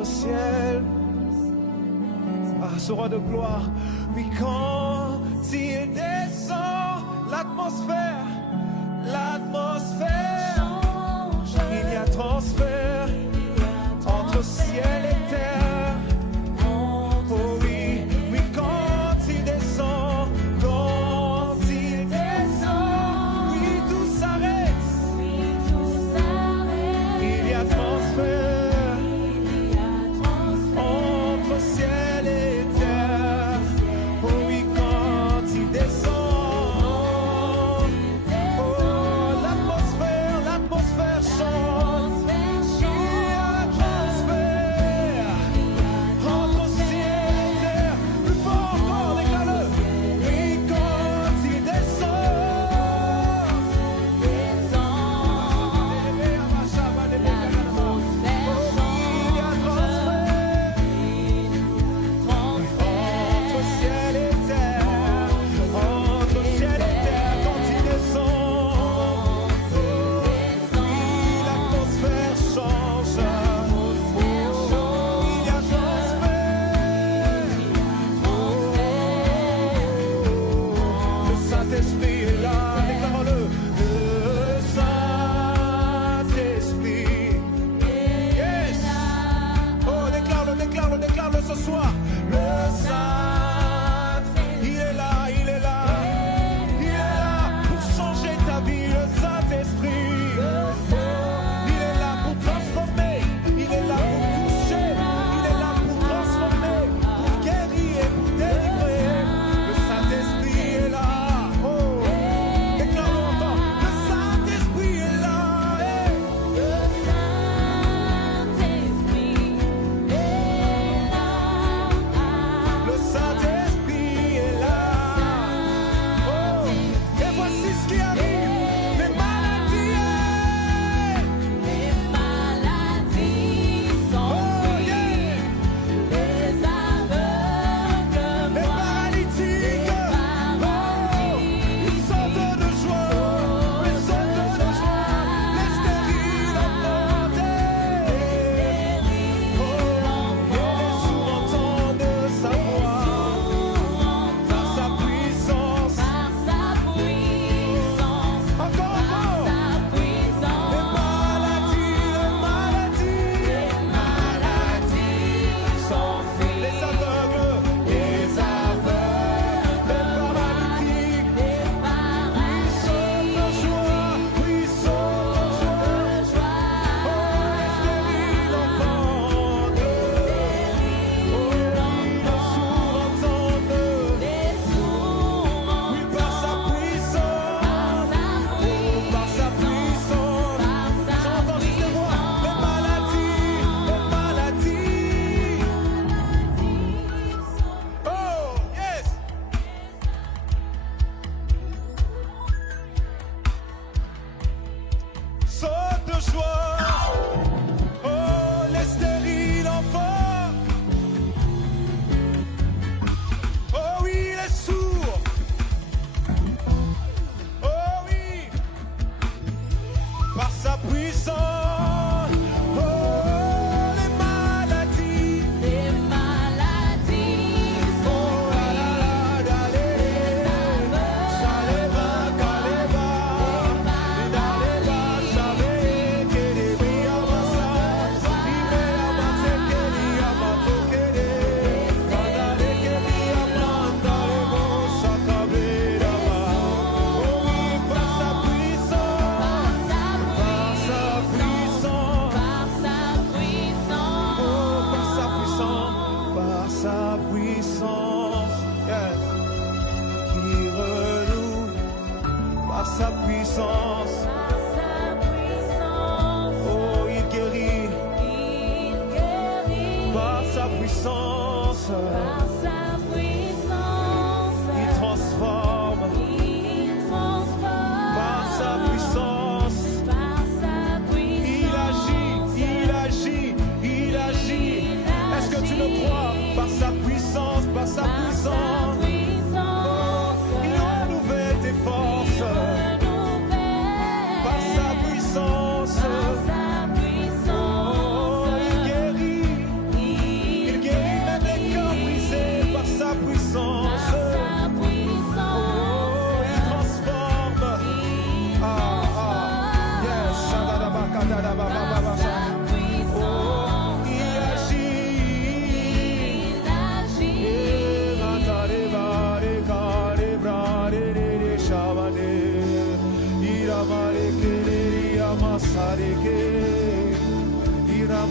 entre ciel. Ah, ce roi de gloire, oui, quand il descend, l'atmosphère, il y a transfert entre ciel et terre. Oh oui, oui, quand il descend, oui, tout s'arrête. Il y a transfert entre ciel et terre. Oh oui, quand il descend, oh, l'atmosphère change. Il y a transfert entre ciel et terre. Plus fort encore, déclare-le. Oui, quand il descend, il y a transfert entre ciel et terre, entre ciel et terre, quand il descend, oui, l'atmosphère change. Il y a transfert. Le Saint-Esprit est là, déclarons-le. Le Saint-Esprit. Yes. Oh, déclare-le ce soir. Le Saint, il est là, il est là. Il est là pour changer ta vie, le Saint-Esprit. Il est là pour transformer, il est là pour toucher, il est là pour transformer, pour guérir et pour délivrer. Le Saint-Esprit est là. Oh, déclare-le encore. Le Saint-Esprit est là.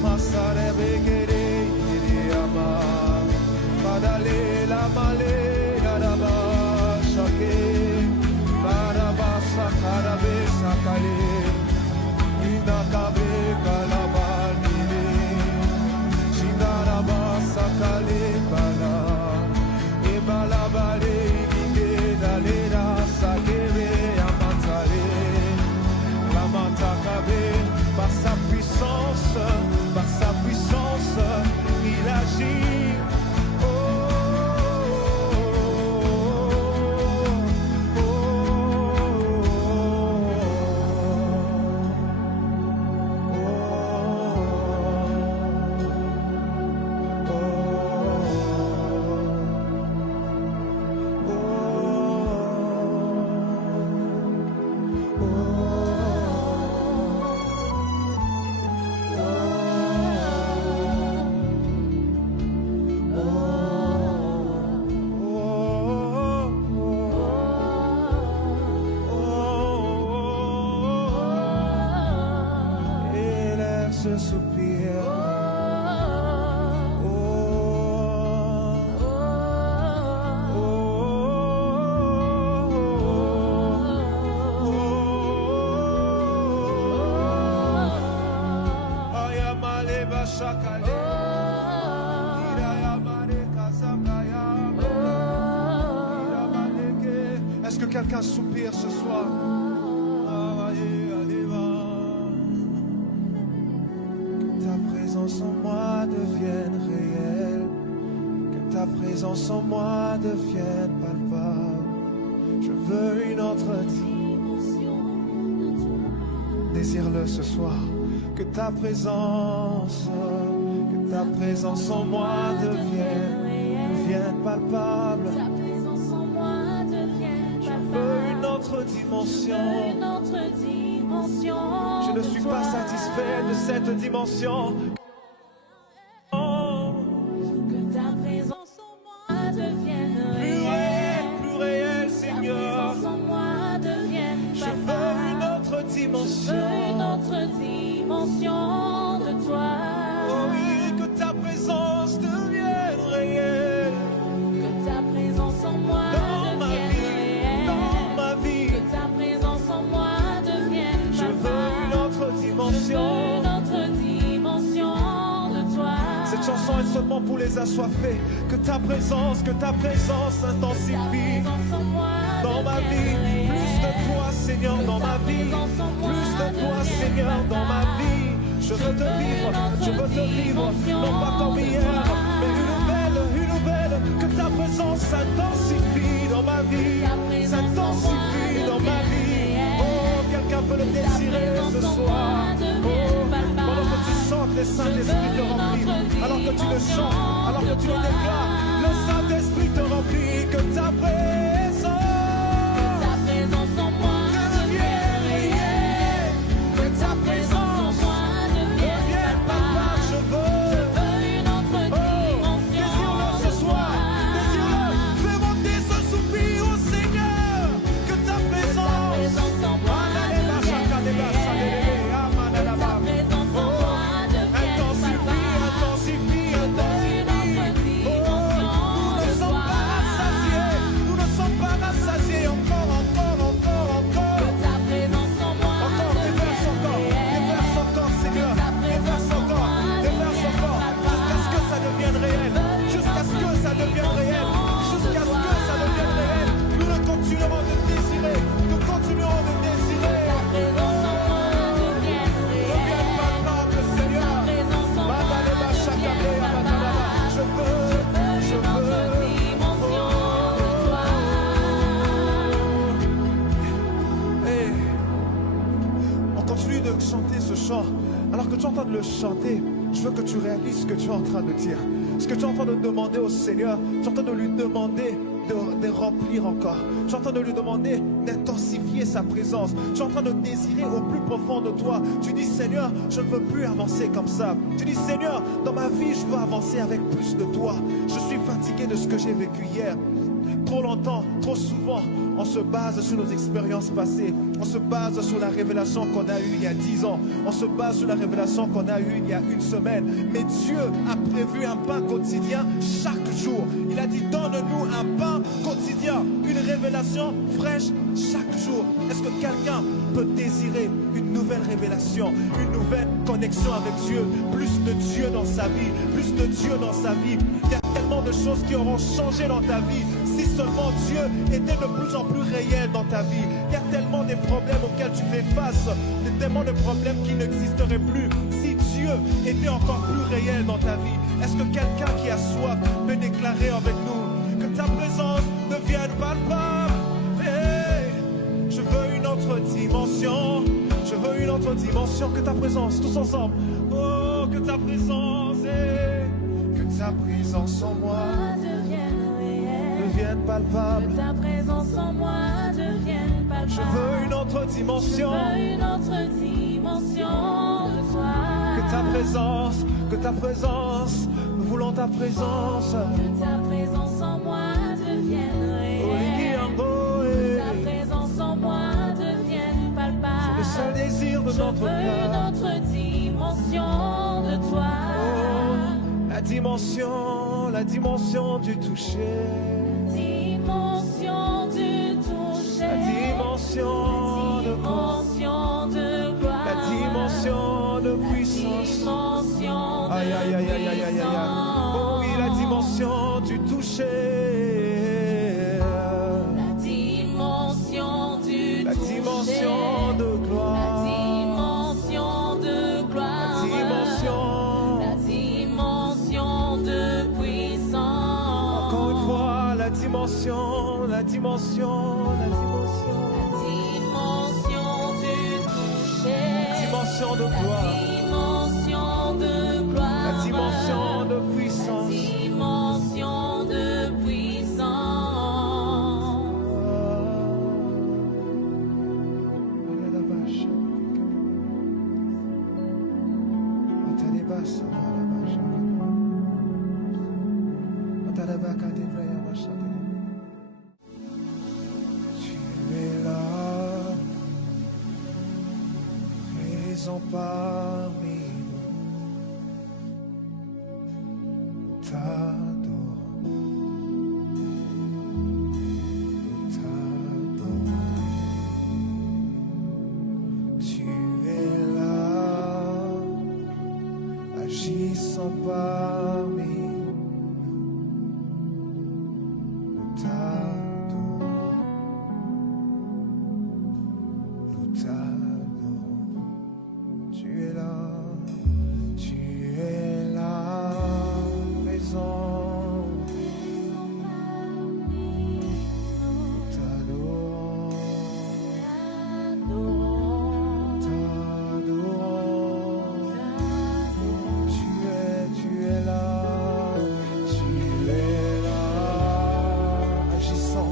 masare begere ama padale la male araba shake araba sakarabe sakale inakabe kalabani shindaraba sakale bala ebalabale ige dalera sagere amantale la mantakabe par sa puissance il agit. Ce soupir, ayamale bashakale, irayamale kazakaya, iramaleke. Est-ce que quelqu'un soupire ce soir? En moi devienne réelle, que ta présence en moi devienne palpable. Je veux une autre dimension. Désire-le ce soir, que ta présence en moi devienne palpable. Je veux une autre dimension. Je ne suis pas satisfait de cette dimension. Une autre dimension de toi. Oh oui, que ta présence devienne réelle. Que ta présence en moi devienne réelle. Dans ma vie. Que ta présence en moi devienne Je veux une autre dimension. Une autre dimension de toi. Cette chanson est seulement pour les assoiffés. Que ta présence intensifie dans ma vie. Plus de toi, Seigneur, dans ma vie. Plus de toi, Seigneur, dans ma vie. Je veux te vivre, non pas comme hier, mais une nouvelle. Que ta présence s'intensifie dans ma vie. S'intensifie dans ma vie. Oh, quelqu'un peut le désirer ce soir. Oh, pendant que tu chantes, le Saint-Esprit te remplit. Alors que tu le chantes, alors que tu le déclares, le Saint-Esprit te remplit. Que ta présence en moi devienne réelle. Que ta présence en moi devienne palpable. Je veux une autre dimension. Désire-le ce soir. Désire-le. Fais monter ce soupir au Seigneur. Que ta présence en moi devienne réelle. Intensifie. Nous ne sommes pas rassasiés encore. Que ta présence en moi Déverse encore, Seigneur. Déverse encore. Jusqu'à ce que ça devienne réel. Nous ne continuerons de désirer. Ta présence en moi devienne réelle. Devienne palpable, Seigneur. Ta présence en moi devienne palpable. Je veux une autre dimension de toi. Hey. On continue de chanter ce chant. Alors que tu es en train de le chanter, je veux que tu réalises ce que tu es en train de dire. Ce que tu es en train de demander au Seigneur, tu es en train de lui demander de remplir encore. Tu es en train de lui demander d'intensifier sa présence. Tu es en train de désirer au plus profond de toi. Tu dis, Seigneur, je ne veux plus avancer comme ça. Tu dis, Seigneur, dans ma vie, je veux avancer avec plus de toi. Je suis fatigué de ce que j'ai vécu hier. Trop longtemps, trop souvent, on se base sur nos expériences passées. On se base sur la révélation qu'on a eue il y a 10 ans. On se base sur la révélation qu'on a eue il y a une semaine. Mais Dieu a prévu un pain quotidien chaque jour. Il a dit, donne-nous un pain quotidien, une révélation fraîche chaque jour. Est-ce que quelqu'un peut désirer une nouvelle révélation, une nouvelle connexion avec Dieu, plus de Dieu dans sa vie, plus de Dieu dans sa vie? Il y a tellement de choses qui auront changé dans ta vie si seulement Dieu était de plus en plus réel dans ta vie. Il y a tellement de problèmes auxquels tu fais face, tellement de problèmes qui n'existeraient plus si Dieu était encore plus réel dans ta vie. Est-ce que quelqu'un qui a soif peut déclarer avec nous que ta présence devienne palpable? Hey, je veux une autre dimension, je veux une autre dimension, que ta présence, tous ensemble. Oh, que ta présence, que ta présence en moi devienne palpable. Que ta présence en moi devienne palpable. Je veux une autre dimension. Je veux une autre dimension de toi. Que ta présence, nous voulons ta présence. Que ta présence en moi devienne réelle. Que ta présence en moi devienne palpable. C'est le seul désir de notre cœur. Je veux une autre dimension de toi. Oh, la dimension du toucher. Dimension du toucher. La dimension de gloire. La dimension de puissance. Aïe, aïe, aïe, aïe, aïe, aïe, aïe. Oh oui, la dimension du toucher. La dimension du La dimension de gloire. La dimension de gloire. La dimension de puissance. Encore une fois, la dimension. La dimension du toucher. Dimension de gloire. Dimension de gloire. La dimension de puissance. Dimension de puissance. Tu es là, présent parmi nous t'adorons, nous t'adorons. Tu es là, agissant parmi nous t'adorons, nous t'adorons. Tu es là, présent. Nous t'adorons, t'adorons. Tu es là, agissant.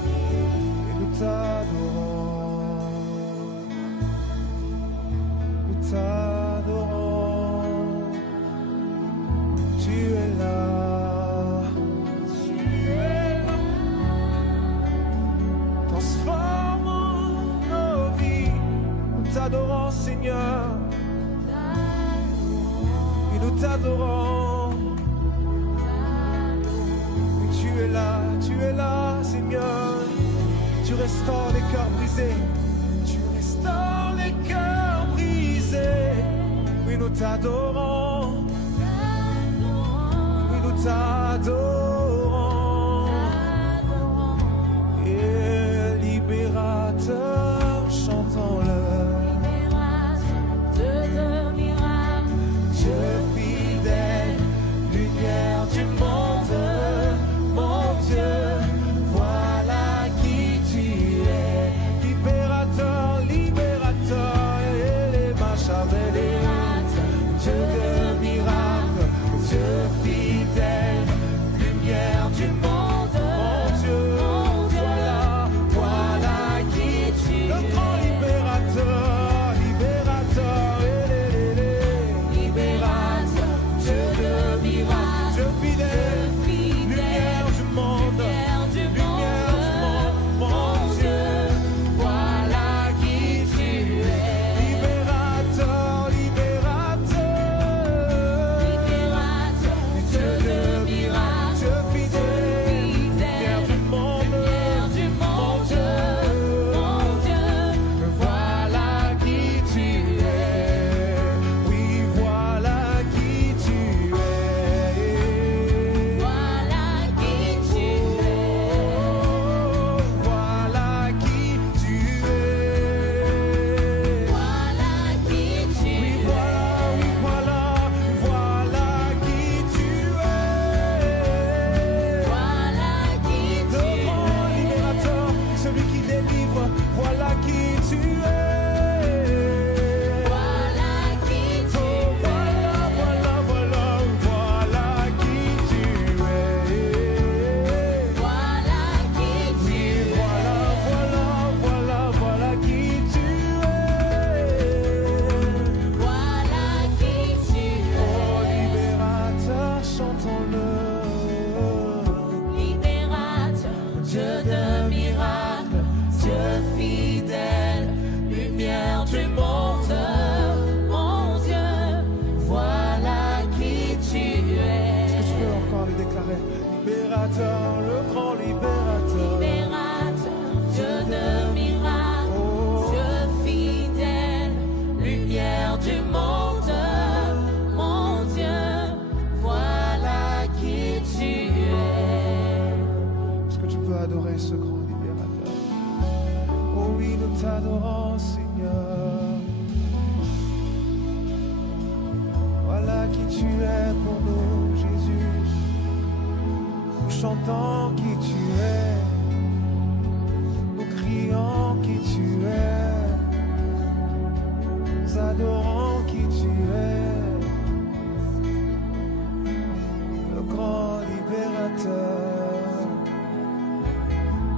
Et nous t'adorons, nous t'adorons. Tu es là, transformant nos vies. Nous t'adorons, Seigneur, et nous t'adorons. Et tu es là, Seigneur. Tu restaures les cœurs brisés. Tu restaures les cœurs brisés. Oui, nous t'adorons. Oui, nous t'adorons. Et libérateur, chantons-le. Dieu fidèle, lumière du monde, mon Dieu, voilà qui tu es. Libérateur, et les machabélés. Dieu de miracles, Dieu fidèle, lumière du monde, mon Dieu, voilà qui tu es. Le grand libérateur, libérateur, Dieu de miracles, Dieu fidèle, lumière es ce grand libérateur. Oh oui, nous t'adorons, Seigneur. Voilà qui tu es pour nous, Jésus. Nous chantons qui tu es. Nous crions qui tu es. Nous adorons qui tu es. Le grand libérateur.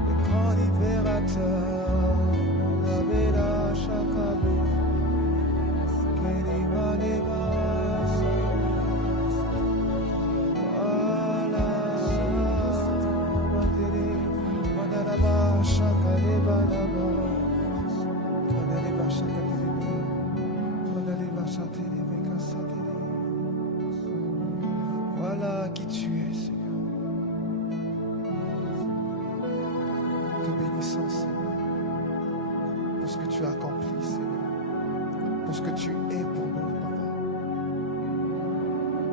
Le grand libérateur. Navera Shakabe. Kenima Nema. Voilà qui tu es, Seigneur. Te bénissons, Seigneur, pour ce que tu as accompli, Seigneur, pour ce que tu es pour nous, Papa,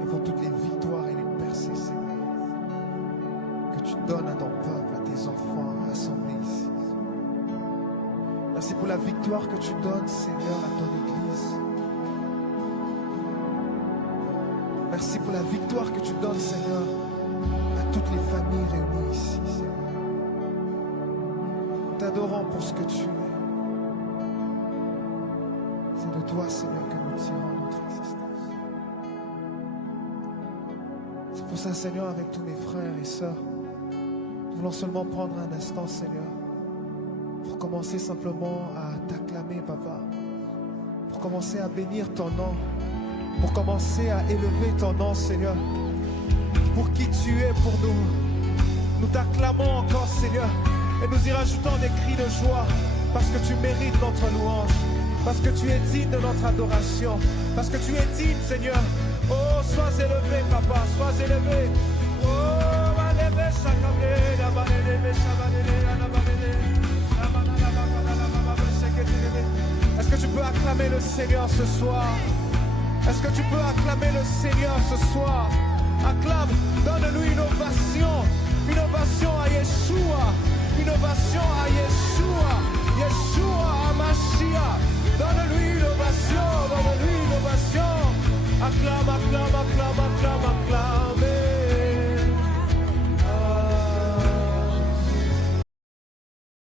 et pour toutes les victoires et les percées, Seigneur, que tu donnes à ton peuple, à tes enfants rassemblés ici. Merci pour la victoire que tu donnes, Seigneur, à ton Église. Merci pour la victoire que tu donnes, Seigneur, à toutes les familles réunies ici, Seigneur. Nous t'adorons pour ce que tu es. C'est de toi, Seigneur, que nous tirons notre existence. C'est pour ça, Seigneur, avec tous mes frères et sœurs, nous voulons seulement prendre un instant, Seigneur, pour commencer simplement à t'acclamer, Papa, pour commencer à bénir ton nom, pour commencer à élever ton nom, Seigneur, pour qui tu es pour nous. Nous t'acclamons encore, Seigneur, et nous y rajoutons des cris de joie, parce que tu mérites notre louange, parce que tu es digne de notre adoration, parce que tu es digne, Seigneur. Oh, sois élevé, Papa, sois élevé. Oh, est-ce que tu peux acclamer le Seigneur ce soir? Est-ce que tu peux acclamer le Seigneur ce soir? Acclame, donne-lui une ovation à Yeshua, une ovation à Yeshua, Yeshua à Mashiach. Donne-lui une ovation, donne-lui une ovation. Acclame, acclame, acclame, acclame, acclame.